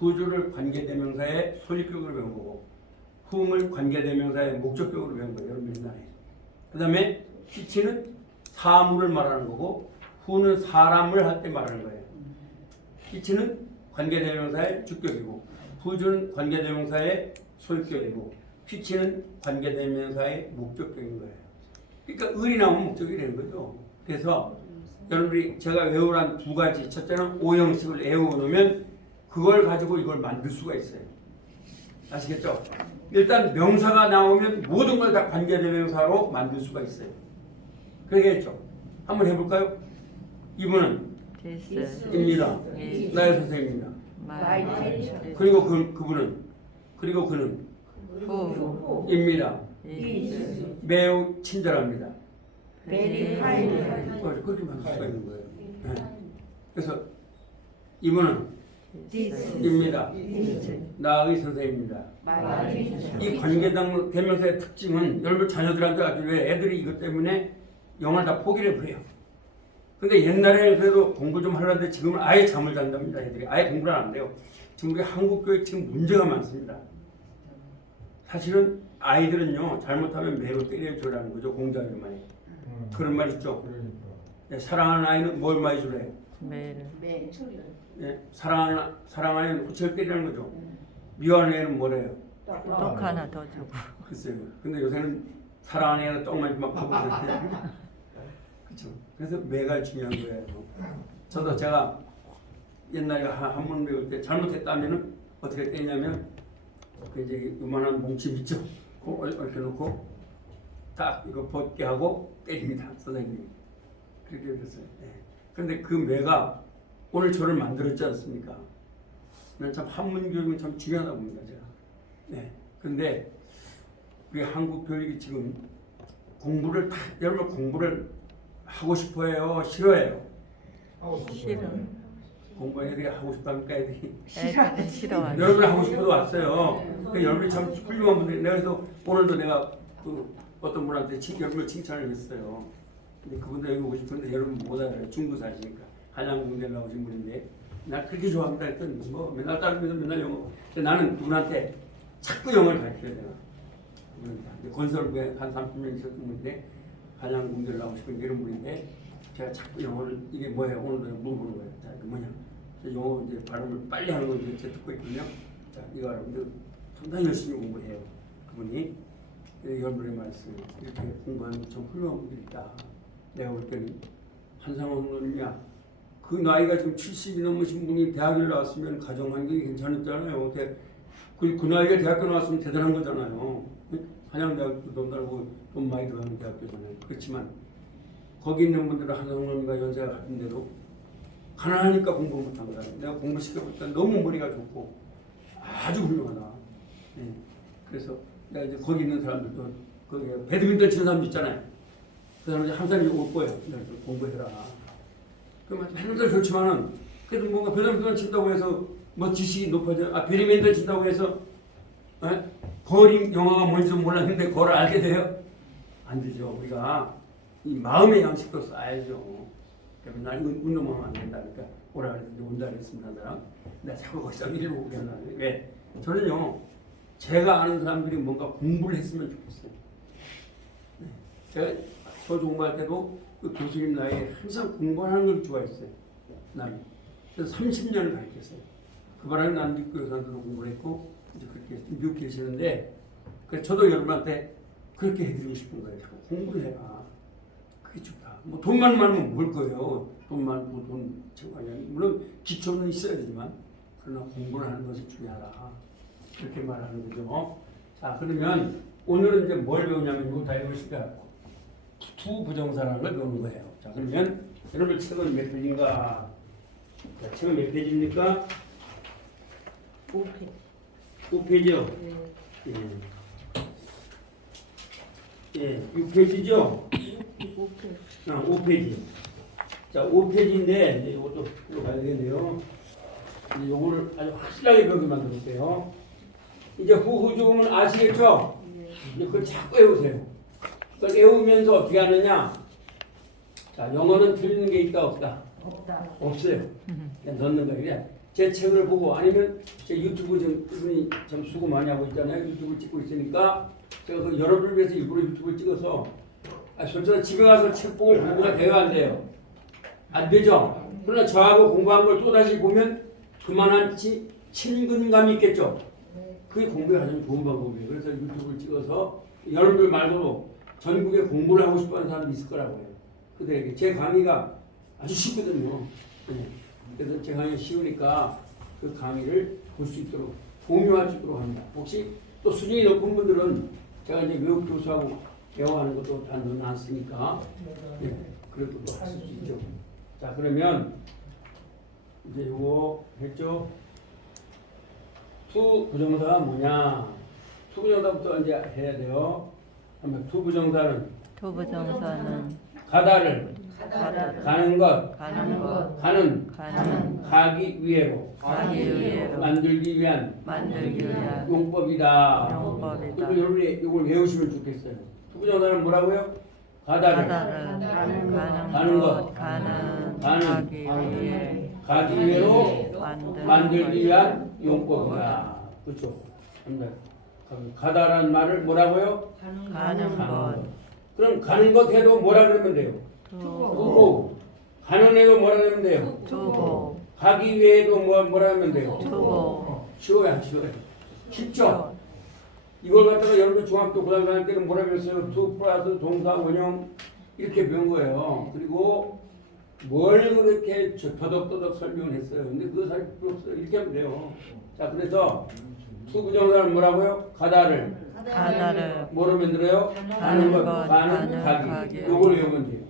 who를 관계대명사의 소유격으로 배운 거고 whom을 관계대명사의 목적격으로 배운 거예요. 여러분 옛날에. 그 다음에 which는 사물을 말하는 거고 who는 사람을 할 때 말하는 거예요. which는 관계대명사의 주격이고 who는 관계대명사의 소유격이고 which는 관계대명사의 목적격인 거예요. 그러니까 을이 나오면 목적이 되는 거죠. 그래서 여러분들이 제가 외우란 두 가지 첫째는 오형식을 외워놓으면 그걸 가지고 이걸 만들 수가 있어요. 아시겠죠? 일단 명사가 나오면 모든 걸 다 관계대명사로 만들 수가 있어요. 그러겠죠? 한번 해볼까요? 이분은 this 입니다. is 나의 선생님입니다. my teacher. 그리고 그리고 그는 who 입니다. is 매우 친절합니다. very kind. 그렇게 만들 수가 있는 거예요. 네. 그래서 이분은 입니다. 나의 선생님입니다. 이 관계대명사의 특징은 여러분 자녀들한테 아주 왜 애들이 이것 때문에 영어를 다 포기를 해버려요. 근데 옛날에 그래도 공부 좀 하려는데 지금은 아예 잠을 잔답니다. 애들이 아예 공부를 안 해요. 지금 우리 한국 교육 지금 문제가 많습니다. 사실은 아이들은요 잘못하면 매로 때려줘라는 거죠. 공자님만이 그런 말 있죠. 네, 사랑하는 아이는 뭘 많이 주래요? 매일 네, 사랑하는 아이는 호철 때리는 거죠. 미워하는 애는 뭐래요? 떡 하나 더 주고. 글쎄요. 근데 요새는 사랑하는 애는 떡만 막 하고 그러는데 그렇죠. 그래서 매가 중요한 거예요. 저도 제가 옛날에 한문 배울 때 잘못했다면은 어떻게 때냐면 그 이제 요만한 뭉침 있죠. 그거 이렇게 놓고 딱 이거 벗게 하고 때립니다. 선생님이 그렇게 됐어요. 네. 근데 그 매가 오늘 저를 만들었지 않습니까? 난 참 한문 교육은 참 중요하다고 봅니다. 제가. 네. 근데 우리 한국 교육이 지금 공부를 여러분 공부를 하고 싶어해요, 싫어해요? 싫어. 공부 애들이 하고 싶다니까 애들이 애들은 싫어하지. 여러분이 하고 싶어도 왔어요. 그러니까 여러분이 참 훌륭한 분들이 내가 그래서 오늘도 내가 그 어떤 분한테 여러분을 칭찬을 했어요. 근데 그분들 여기 오고 싶은데 여러분 못 알아요. 중부 사시니까 한양공대 나오신 분인데 나 그렇게 좋아합니다 했더니 뭐 맨날 따르면서 맨날 영어. 근데 나는 그분한테 자꾸 영어를 가르쳐야 되나. 건설부에 한 30년 있었던 분인데 한양공대를 나오고 싶은 이런 분인데 제가 자꾸 영어를 이게 뭐예요? 오늘도 물어보는 거예요. 자, 이게 뭐냐? 영어 이제 발음을 빨리 하는 걸 제가 듣고 있거든요. 자, 이거 여러분들 상당히 열심히 공부해요. 그분이 여러분의 말씀 이렇게 공부하는 참 훌륭한 분들이 있다. 내가 볼 때는 한상원 의원이야. 그 나이가 지금 70이 넘으신 분이 대학을 나왔으면 가정 환경이 괜찮았잖아요. 그 나이에 대학교 나왔으면 대단한 거잖아요. 한양대학도 돈 달고 돈 많이 들어가는 대학교잖아요. 그렇지만 거기 있는 분들은 한상원과 연세가 같은 대로 가난하니까 공부 못한 거다. 내가 공부시켜볼 때 너무 머리가 좋고 아주 훌륭하다. 네. 그래서 내가 이제 거기 있는 사람들도 거기 배드민턴 치는 사람도 있잖아요. 그 사람들이 한 사람이 올 거예요. 공부해라. 그러면 배드민턴 좋지만은 그래도 뭔가 배드민턴 친다고 해서 뭐 지식이 높아져. 배드민턴 친다고 해서 거리 영화가 뭔지도 몰랐는데 그걸 알게 돼요? 안 되죠. 우리가 이 마음의 양식도 쌓아야죠. 그러면 나 운동하면 안 된다. 그러니까 오라 그랬는데 온다 그랬습니다. 나랑 내가 자꾸 거기서 일을 보게 한다는 왜? 저는요. 제가 아는 사람들이 뭔가 공부를 했으면 좋겠어요. 네. 제가 저 공부할 때도 그 교수님 나이에 항상 공부하는 걸 좋아했어요. 나는. 그래서 30년을 가르쳤어요. 그 바람에 나는 미국 교사들도 공부를 했고 이제 그렇게 미국 계시는데 그래서 저도 여러분한테 그렇게 해드리고 싶은 거예요. 자꾸 공부를 해라. 그게 좋다. 뭐 돈만 많으면 뭘 거예요. 돈 많고 돈 정말 물론 기초는 있어야 되지만 그러나 공부를 하는 것이 중요하다. 그렇게 말하는 거죠. 자 그러면 오늘은 이제 뭘 배우냐면 이거 다 해보시니까 투부정사라는 걸 배우는 거예요. 자 그러면 여러분 책은 몇 페이지인가? 자, 책은 몇 페이지입니까? 5페이지. 5페이지요? 네. 예, 6페이지죠? 5페이지. 5페이지. 자, 5페이지인데, 이제 이것도 들어가야 되겠네요. 이제 요거를 아주 확실하게 배우게 만들었어요. 이제 후후조음은 아시겠죠? 이제 그걸 자꾸 외우세요. 그걸 외우면서 어떻게 하느냐? 자, 영어는 틀리는 게 있다, 없다? 없다. 없어요. 그냥 넣는 거예요. 제 책을 보고 아니면 제 유튜브 좀 이분이 참 수고 많이 하고 있잖아요. 유튜브 찍고 있으니까 제가 그 여러분을 위해서 일부러 유튜브를 찍어서 솔직히 집에 가서 책 보고 공부가 돼요, 안 돼요? 안 되죠? 그러나 저하고 공부한 걸 또다시 보면 그만한 친근감이 있겠죠? 그게 공부에 가장 좋은 방법이에요. 그래서 유튜브를 찍어서 여러분들 말고도 전국에 공부를 하고 싶어하는 사람이 있을 거라고 해요. 그들에게 제 강의가 아주 쉽거든요. 네. 그래서 제 강의가 쉬우니까 그 강의를 볼 수 있도록 공유할 수 있도록 합니다. 혹시 또 수준이 높은 분들은 제가 이제 외국 교수하고 대화하는 것도 다 넣어놨으니까 네. 그래도 또 하실 수 있죠. 자 그러면 이제 요거 했죠. 투 부정사가 뭐냐? 투 부정사부터 이제 해야 돼요. 그러면 투 부정사는 투부정사는 가다를 가는 것 가는 것, 가는 가는, 가기 위해로 가기 위해로 만들기 위한 만들기 위한 용법이다. 용법이다. 이걸 외우시면 좋겠어요. 투 부정사는 뭐라고요? 가다를 가다를 가는 가는 것, 것, 가는, 가는, 가기 위해 가기 위해로 만들기 위한 것. 용법이다. 그렇죠. 가다라는 말을 뭐라고요? 가는 것, 그럼 가는 것 해도 뭐라 그러면 돼요? 두고. 가는 해도 뭐라 그러면 돼요? 두고, 가기 위해도 뭐라 하면 돼요? 두고, 쉬워요, 안 쉬워요? 쉽죠? 이걸 갖다가 여러분 중학교 고등학교 다닐 때는 뭐라 그랬어요? 투 플러스 동사 원형 이렇게 배운 거예요. 그리고 뭘 그렇게 더덕더덕 설명을 했어요. 근데 그거 살 필요 없어요. 이렇게 하면 돼요. 자, 그래서 투 부정사는 뭐라고요? 가다를 가다를 뭐로 만들어요? 가는 것, 가는, 가기. 요걸 외우면 돼요.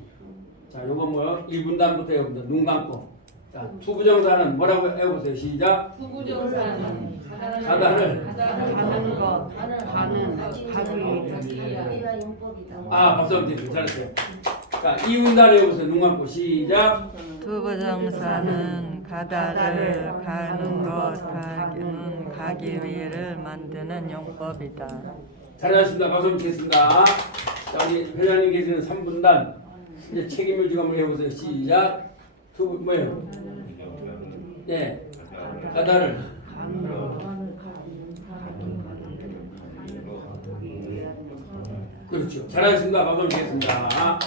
자, 요거 뭐요? 1분단부터 외웁니다. 눈 감고. 자, 투부정사는 뭐라고 해보세요. 시작. 투부정사는 가다를 가는 것, 우리가 용법이다. 박수 한번 드리고 잘했어요. 자, 이 문단 외우세요. 눈 감고 시작. 두부정사는 가다를 가는 것, 가기 위해를 만드는 용법이다. 잘하셨습니다. 박수 한번 드리겠습니다. 자, 우리 회장님 계시는 3분단 이제 책임을 지고 한번 해보세요. 시작. 뭐예요? 예, 가다를 그렇죠. 잘하셨습니다. 박수 한번 드리겠습니다.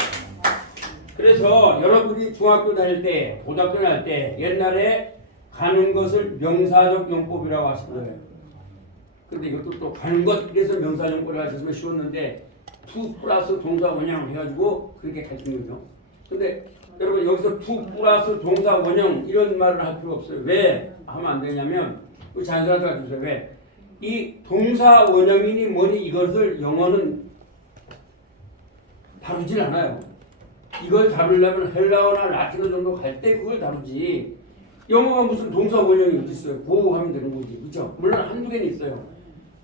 그래서 여러분이 중학교 다닐 때, 고등학교 다닐 때 옛날에 가는 것을 명사적 용법이라고 하신 거예요. 근데 이것도 또 가는 것 그래서 명사용법을 하셨으면 쉬웠는데 투 플러스 동사 원형 해가지고 그렇게 가르친 거죠. 근데 여러분 여기서 투 플러스 동사 원형 이런 말을 할 필요 없어요. 왜 하면 안 되냐면 우리 자연스럽게 가르쳐주세요. 왜? 이 동사 원형이니 뭐니 이것을 영어는 다루질 않아요. 이걸 다루려면 헬라어나 라틴어 정도 갈 때 그걸 다루지. 영어가 무슨 동사 원형이 어디 있어요? 고 하면 되는 거지. 그렇죠? 물론 한두 개는 있어요.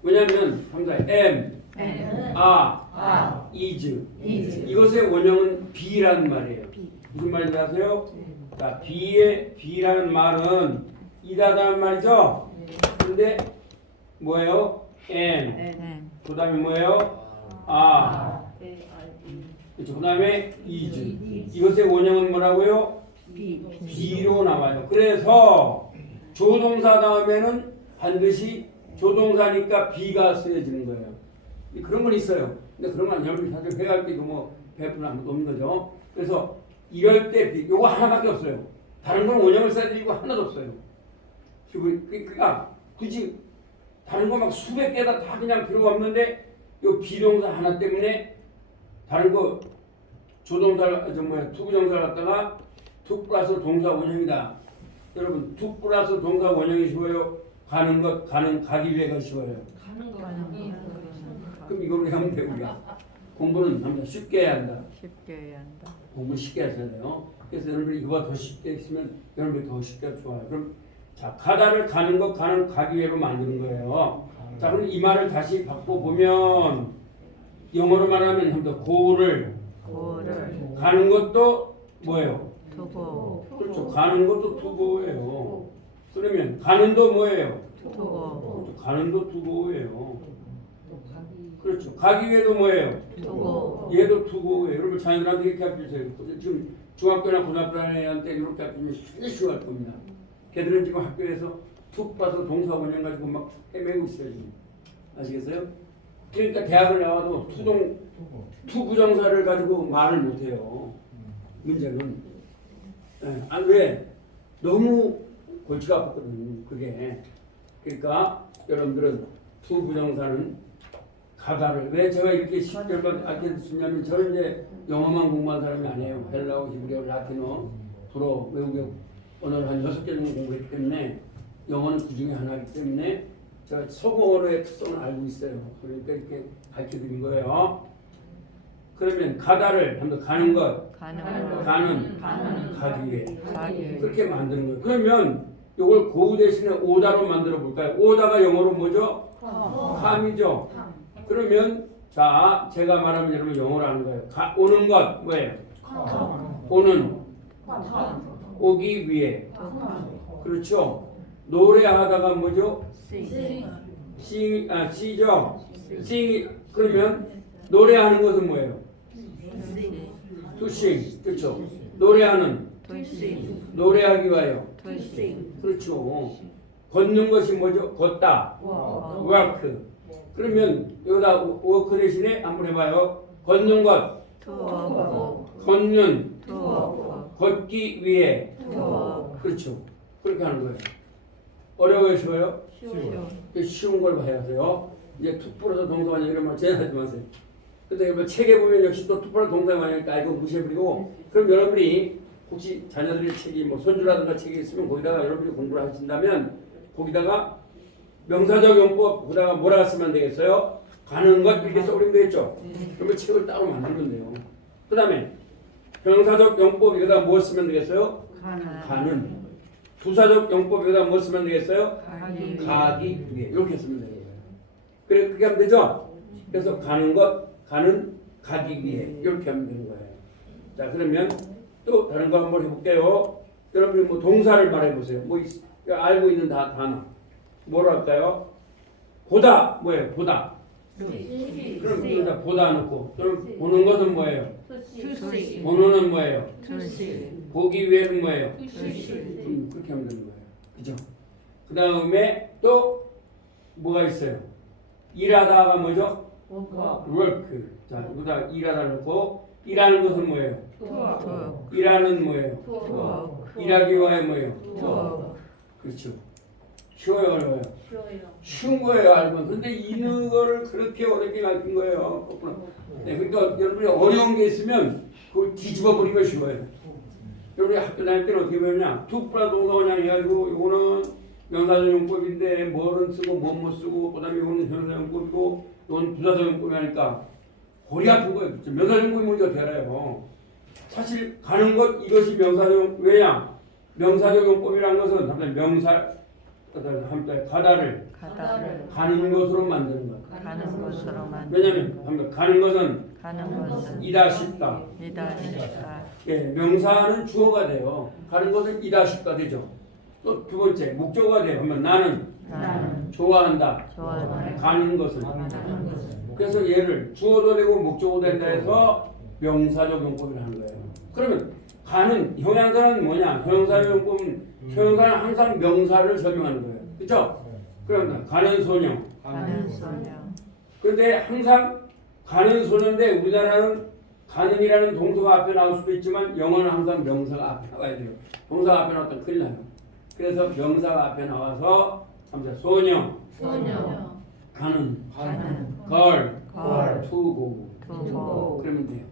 왜냐하면 함자 am, are, is. 이것의 원형은 be라는 말이에요. 무슨 말인지 아세요? 자, be라는 말은 이다다는 말이죠. 근데 뭐예요? am. 그다음에 뭐예요? are. 그렇죠. 그다음에 is. 이것의 원형은 뭐라고요? be로 나와요. 그래서 조동사 다음에는 반드시 조동사니까 be가 쓰여지는 거예요. 그런 건 있어요. 근데 그런 건 여러분이 사실 회화기도 뭐 배분을 하면 없는 거죠. 그래서 이럴 때 be, 요거 하나밖에 없어요. 다른 건 원형을 써야 되고 하나도 없어요. 그러니까 굳이 다른 거 막 수백 개다 다 그냥 필요가 없는데 요 비동사 하나 때문에 다른 거 조동사 투부정사 갖다가 투 플러스 동사 원형이다. 여러분 투 플러스 동사 원형이 쉬워요. 가는 것, 가기 위해가 쉬워요. 가는 거 그럼 이걸로 하면 돼 우리가. 공부는 남자 쉽게 해야 한다. 쉽게 해야 한다. 공부 쉽게 하셔야 돼요. 그래서 여러분이 이거보다 더 쉽게 했으면 여러분이 더 쉽게 좋아요. 그럼 자 가다를 가는 것, 가기 위해로 만드는 거예요. 자 그럼 이 말을 다시 바꿔보면 영어로 말하면 한번 고를 가는 것도 뭐예요? 두고 그렇죠. 가는 것도 투고예요. 그러면 가는도 뭐예요? 두고 가는도 투고예요. 그렇죠. 가기 위해도 뭐예요? 두고 얘도 투고예요. 여러분 자녀들한테 이렇게 가르쳐주세요. 지금 중학교나 고등학교 애한테 이렇게 가르치면 쉬워할 겁니다. 걔들은 지금 학교에서 툭 봐서 동사 원형 가지고 막 헤매고 있어요. 지금. 아시겠어요? 그러니까 대학을 나와도 투부정사를 가지고 말을 못해요. 문제는. 왜? 너무 골치가 아팠거든요. 그게. 그러니까 여러분들은 투부정사는 가다를 왜 제가 이렇게 10개월간 알게 쓰냐면 저는 이제 영어만 공부한 사람이 아니에요. 헬라어, 히브리어, 라틴어, 불어, 외국어 언어를 한 6개 정도 공부했기 때문에 영어는 그 중에 하나이기 때문에 제가 소공어로의 특성을 알고 있어요. 그러니까 이렇게 가르쳐드린 거예요. 그러면 가다를 한번 가는 것, 가는, 가기 위해 그렇게 만드는 거예요. 그러면 이걸 고 대신에 오다로 만들어 볼까요? 오다가 영어로 뭐죠? 컴이죠. 그러면 자 제가 말하면 여러분 영어로 하는 거예요. 오는 것 뭐예요? 오는 오기 위해 그렇죠. 노래하다가 뭐죠? 시죠. sing 그러면 노래하는 것은 뭐예요? to sing 그렇죠. 노래하는 노래하기 위하여 그렇죠. 걷는 것이 뭐죠? 걷다 walk 그러면 여기다 워크 대신에 한번 해봐요. 걷는 것, 걷는, 걷기 위해. 그렇죠. 그렇게 하는 거예요. 어려워요, 쉬워요? 쉬운 걸 봐야 돼요. 이제 툭 풀어서 동사만형 이런 말 제하지 마세요. 근데 뭐 책에 보면 역시 또 툭 풀어서 동사만형이니까 이거 무시해버리고 그럼 여러분이 혹시 자녀들의 책이 뭐 손주라든가 책이 있으면 거기다가 여러분이 공부를 하신다면 거기다가 명사적 용법 거기다가 뭐라 쓰면 되겠어요? 가는 것 이렇게 써버리면 되겠죠? 그러면 책을 따로 만들면 돼요. 그 다음에 명사적 용법 여기다 뭐 쓰면 되겠어요? 가는 부사적 용법에다 뭐 쓰면 되겠어요? 가기 가기 위해 이렇게 쓰면 되는 거예요. 그래 그렇게 하면 되죠. 그래서 가는 것 가는 가기 위해 이렇게 하면 되는 거예요. 자 그러면 또 다른 거 한번 해볼게요. 여러분이 뭐 동사를 말해보세요. 뭐 알고 있는 단어 뭐로 할까요? 보다 뭐예요? 보다. 그럼 여기다 보다 넣고 그럼 보는 것은 뭐예요? 투시 보는은 뭐예요? 투시 보기 위해는 뭐예요? 투시 그렇게 하면 되는 거예요. 그죠? 그 다음에 또 뭐가 있어요? 일하다가 뭐죠? work. 자, 여기다 일하다 넣고 일하는 것은 뭐예요? 투어 일하는 뭐예요? 투어 일하기 위해 뭐예요? 투어 그렇죠. 쉬워요, 어려워요? 쉬워요. 쉬운 거예요, 알면. 근데 이거를 그렇게 어렵게 가르친 거예요. 거꾸로. 네, 그러니까 여러분이 어려운 게 있으면 그걸 뒤집어 버리면 쉬워요. 여러분이 학교 다닐 때는 어떻게 배웠냐? 투프라 동사 그냥 해가지고 이거는 명사적 용법인데 뭐는 쓰고 뭐 못 쓰고 그다음에 이거는 형사 용법이고 이건 부사적 용법이 하니까 골이 아픈 거예요. 그렇죠? 명사적 용법이 뭔지 어떻게 알아요? 사실 가는 것 이것이 명사적 용법 왜냐? 명사적 용법이라는 것은 한번 명사 한번 가다를 가다를 가는 것으로 만드는 것. 가는 것으로 만드는 왜냐면 한번 가는 것은 가는 것은 이다 싶다. 이다 싶다 예, 명사는 주어가 돼요. 가는 것은 이다 싶다 되죠. 또 두 번째 목적어가 돼요. 한번 나는 나는 좋아한다. 좋아하는 가는 것은. 가는 것은 그래서 얘를 주어도 되고 목적어도 된다 해서 명사적 용법을 하는 거예요. 그러면 가는 형용사는 뭐냐? 형용사적 용법은 형용사는 항상 명사를 설명하는 거예요. 그렇죠? 그런다 가는 소녀. 가는 소녀 그런데 항상 가는 소녀인데 우리나라는 가는이라는 동사가 앞에 나올 수도 있지만 영어는 항상 명사가 앞에 나와야 돼요. 동사가 앞에 나왔다면 큰일 나요. 그래서 명사가 앞에 나와서 소녀, 가는, 걸, to go. 투고 그러면 돼요.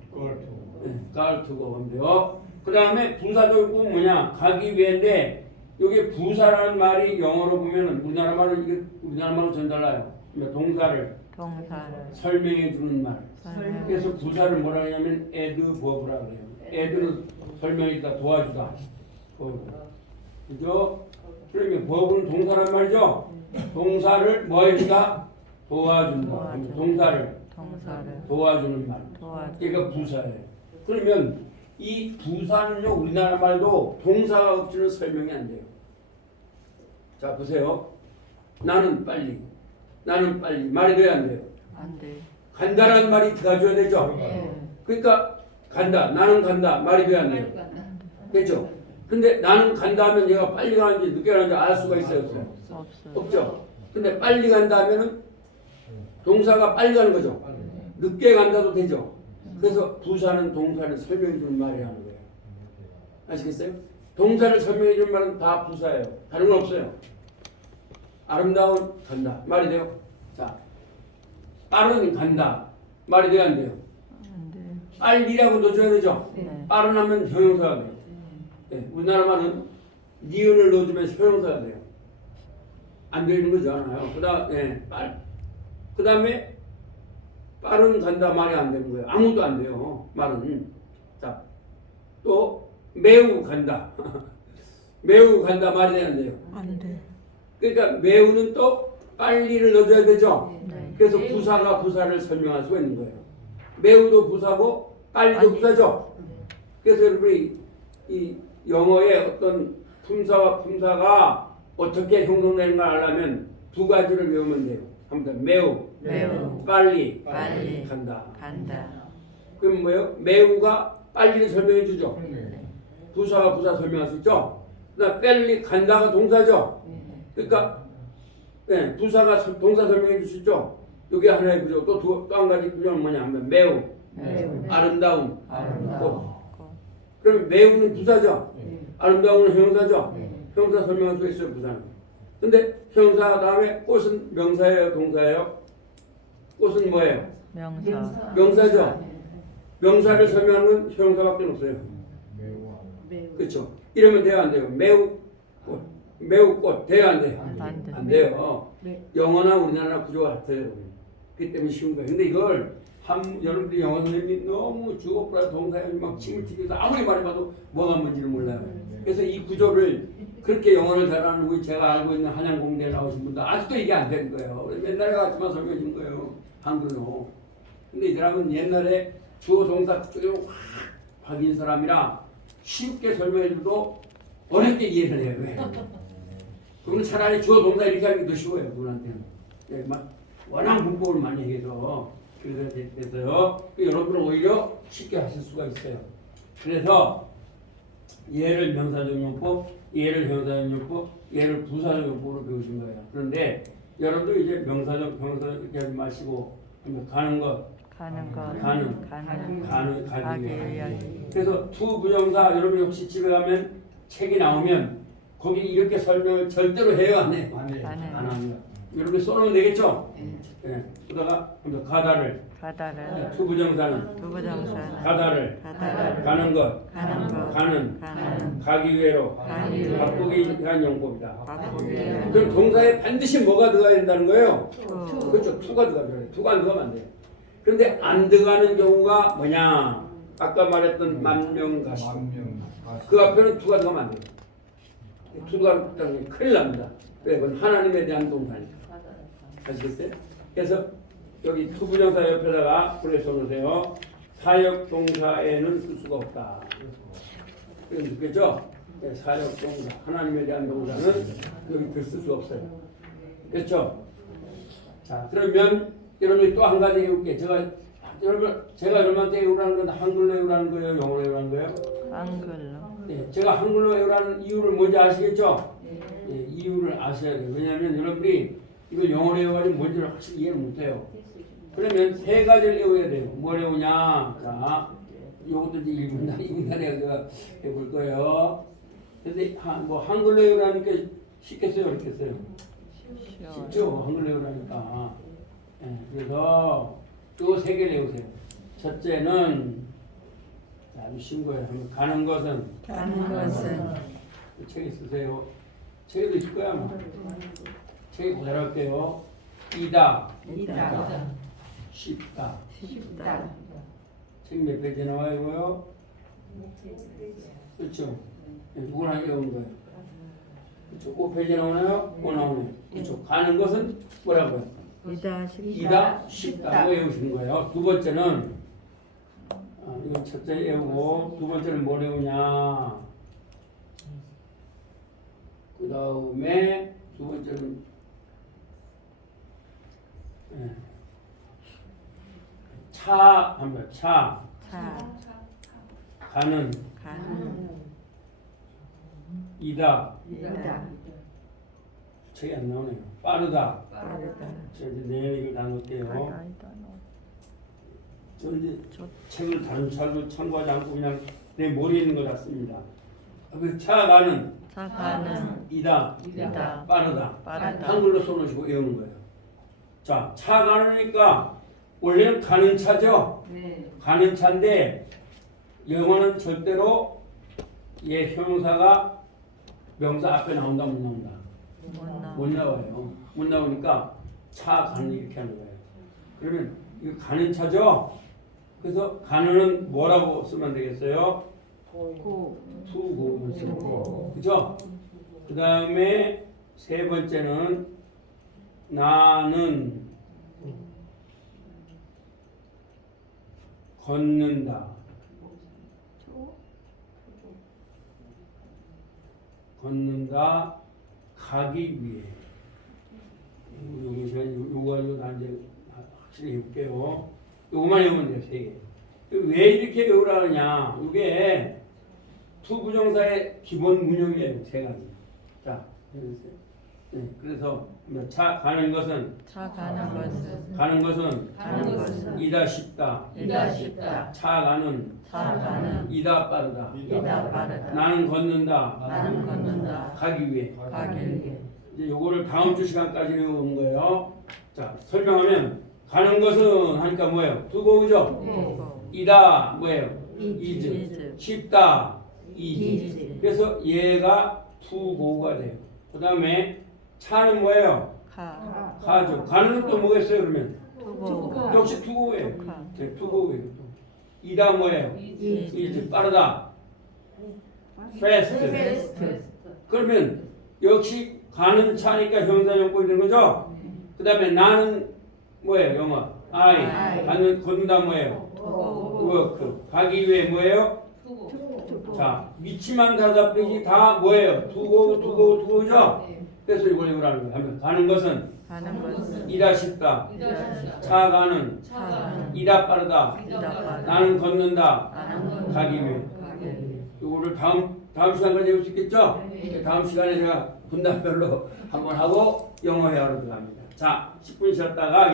네, 걸 to go 하면 돼요. 그 다음에 부사적 용법은 뭐냐? 가기 위해인데 여기 부사라는 말이 영어로 보면은 우리나라 말은 이게 우리나라 말로 전 달라요. 그러니까 동사를 동사를 설명해 주는 말. 설명 그래서 부사를 뭐라 하냐면 add verb라 그래요. add는 설명이다 도와주다. 그죠? 그러면 verb는 동사란 말이죠. 동사를 뭐 해주다? 도와준다. 동사를 도와주는 말. 도와주 이게 부사예요. 그러면 이 부사는요 우리나라 말도 동사가 없이는 설명이 안 돼요. 자 보세요. 나는 빨리 말이 돼야 안 돼요. 안돼 간다라는 말이 들어가줘야 되죠. 그러니까 간다 나는 간다 말이 돼야 안 돼요. 되죠. 근데 나는 간다 하면 얘가 빨리 가는지 늦게 가는지 알 수가 있어요 없어요? 없어 없죠. 근데 빨리 간다 하면은 동사가 빨리 가는 거죠. 늦게 간다도 되죠. 그래서 부사는 동사를 설명해 주는 말이라는 거예요. 아시겠어요? 동사를 설명해 주는 말은 다 부사예요. 다른 건 없어요. 아름다운 간다. 말이 돼요? 자, 빠른 간다. 말이 돼요? 안 돼요? 안돼 빨리라고 넣어줘야 되죠? 네. 빠른 하면 형용사가 돼요. 네, 우리나라 말은 니은을 넣어주면 형용사가 돼요. 안 되는 거지 않아요. 그 다음에 빠른 간다 말이 안 되는 거예요. 아무도 안 돼요. 말은. 자, 또 매우 간다. 매우 간다 말이 안 돼요. 안돼 그러니까 매우는 또 빨리를 넣어줘야 되죠. 네. 그래서 부사가 부사를 설명할 수가 있는 거예요. 매우도 부사고 빨리도 부사죠. 그래서 여러분이 이 영어의 어떤 품사와 품사가 어떻게 형성되는 걸 알려면 두 가지를 외우면 돼요. 한번 매우, 빨리 간다. 그럼 뭐예요? 매우가 빨리를 설명해 주죠. 부사가 부사 설명할 수 있죠. 그다음 빨리 간다가 동사죠. 그러니까 네, 부사가 동사 설명해 줄 수 있죠. 이게 하나의 구조. 또 한 가지 구조는 뭐냐 하면 매우, 아름다운. 그러면 매우는 부사죠. 아름다움은 형용사죠. 형용사 설명할 수 있어요. 부사는. 근데 형용사 다음에 꽃은 명사예요, 동사예요? 꽃은 뭐예요? 명사죠. 명사를 설명하는 건 형용사밖에 없어요. 그렇죠. 이러면 돼요, 안 돼요? 매우 꽃 돼요, 안 돼요? 안 돼요. 영어나 우리나라 구조가 같아요. 그렇기 때문에 쉬운 거예요. 근데 이걸 여러분들이 영어 선생님이 너무 주어프라 동사에 막 침을 튀겨서 아무리 말해봐도 뭐가 뭔지를 몰라요. 그래서 이 구조를 그렇게 영어를 잘하는 우리 제가 알고 있는 한양공대에 나오신 분들 아직도 이게 안 된 거예요. 맨날 같이만 설명해 준 거예요. 한글로. 근데 이 사람은 옛날에 주어 동사 쪽으로 확 박인 사람이라 쉽게 설명해 줘도 어렵게 이해를 해요. 왜? 그러면 차라리 주어 동사 이렇게 하는 게 더 쉬워요. 그분한테는. 예, 워낙 문법을 많이 해서 그래서요. 여러분은 오히려 쉽게 하실 수가 있어요. 그래서 얘를 명사적 용법, 얘를 형사적 용법, 얘를 부사적 용법으로 배우신 거예요. 그런데 여러분도 이제 명사적 이렇게 하지 마시고 가는 것, 가는 것, 가기 위해. 위하여. 그래서 투 부정사 여러분이 혹시 집에 가면 책이 나오면 거기 이렇게 설명을 절대로 해요, 안 해요? 안 해요. 안 합니다. 여러분이 써놓으면 되겠죠? 예. 그러다가 가다를, 가다를, 투 부정사는 두부정사는 가다를, 가다를, 가는 것, 가는 것, 가는, 가는, 가기 위해로 가기 위해. 바꾸기 위한 용법이다. 바꾸기 위해. 그럼 동사에 반드시 뭐가 들어가야 된다는 거예요? 투. 그렇죠. 투가 들어가죠. 투가 안 들어가면 안 돼요. 그런데 안 들어가는 경우가 뭐냐? 아까 말했던 만명가시. 그 앞에는 투가 들어가면 안 돼요. 투가 들어가면 큰일 납니다. 왜? 그건 하나님에 대한 동사니까. 아시겠어요? 그래서 여기 투부정사 옆에다가 그래 써놓으세요. 사역 동사에는 쓸 수가 없다. 그렇죠? 네, 사역 동사, 하나님에 대한 동사는 여기 쓸 수 없어요. 그렇죠? 자, 그러면 여러분이 또 한 가지 해볼게요. 제가 여러분한테 외우라는 건 한글로 외우라는 거예요, 영어로 외우라는 거예요? 한글로. 네, 제가 한글로 외우라는 이유를 뭔지 아시겠죠? 네, 이유를 아셔야 돼요. 왜냐하면 여러분이 이걸 영어로 외워가지고 뭔지를 확실히 이해를 못해요. 그러면 세 가지를 외워야 돼요. 뭘 외우냐? 자, 이것도 이제 1분단에 제가 해볼 거예요. 근데 뭐 한글로 외우라니까 쉽겠어요, 어렵겠어요? 쉽죠? 한글로 외우라니까. 네, 그래서 요 세 개를 외우세요. 첫째는 아주 쉬운 거예요. 가는 것은 가는 것은 책 있으세요? 책에도 있을 거야 아마. 책이 그대로 할게요. 이다, 이다, 쉽다. 쉽다. 책 몇 페이지 나와요 이거요? 그렇죠? 네, 누구나 외우는 거예요. 그렇죠? 5페이지 나오나요? 5 나오네요. 그렇죠? 가는 것은 뭐라고요? 이다, 쉽다. 이다, 쉽다. 외우시는 거예요. 두 번째는 이거 첫째 외우고 두 번째는 뭐 외우냐? 그 다음에 두 번째는 차 한번 차 차, 가는 가는, 이다 이다, 책이 안 나오네요. 빠르다. 빠르다. 저 이제 내일 이걸 다 넣을게요. 가다이다. 저 이제 책을 다른 차로 참고하지 않고 그냥 내 머리에 있는 거 다 씁니다. 그 차 가는 차 가는, 이다 이다, 빠르다. 빠르다. 한글로 써놓으시고 외우는 거예요. 자, 차 가는니까 원래는 가는 차죠. 네. 가는 차인데 영어는 절대로 얘 형용사가 명사 앞에 나온다 못 나온다. 못 나와요. 못 나오니까 차 가는 이렇게 하는 거예요. 그러면 이거 가는 차죠. 그래서 가는은 뭐라고 쓰면 되겠어요? 고, 투고 쓰고 그죠? 그 다음에 세 번째는 나는 걷는다. 걷는다 가기 위해. 요거 다 이제 확실히 해볼게요. 요거만 외우면 돼요, 세 개. 왜 이렇게 외우라느냐? 이게 투부정사의 기본 문형이에요, 세 가지. 자, 해주세요. 네, 그래서 차 가는 것은 차 가는 것은, 가는 것은 가는 것은, 이다 쉽다. 이다 쉽다. 차 가는 차 가는, 이다 빠르다. 이다 빠르다. 나는 걷는다. 나는 걷는다. 가기 위해. 가기 위해. 이제 요거를 다음 주 시간까지 외우는 거예요. 자, 설명하면 가는 것은 하니까 뭐예요? 두고 그죠? 고, 이다 뭐예요? 이즈. 이즈. 쉽다. 이즈. 이즈. 그래서 얘가 투고가 돼요. 그 다음에 차는 뭐예요? 가, 가죠. 가는 또 뭐겠어요 그러면? 투고, 역시 투고예요. 가, 네, 투고예요. 이다 뭐예요? 이즈. 이즈 빠르다. fast. 베스트, 그러면 역시 가는 차니까 형사용법이 되는 거죠? 그 다음에 나는 뭐예요? 영어. I. 가는 걷는다 뭐예요? work. 가기 위해 뭐예요? 두고. 자, 위치만 5페이지 다 뭐예요? 두고죠? 그래서 이걸 하는 거예요. 하면 가는 것은 가는 것은 일하 쉽다. 이다시다. 차가는 차가는 일하 빠르다. 이다 빠르다. 나는 걷는다. 나는 걷는다. 가기 위해. 가기 위해. 이거를 다음 시간까지 할 수 있겠죠? 다음 시간에 제가 분단별로 한번 하고 영어 회화로 들어갑니다. 자, 10분 쉬었다가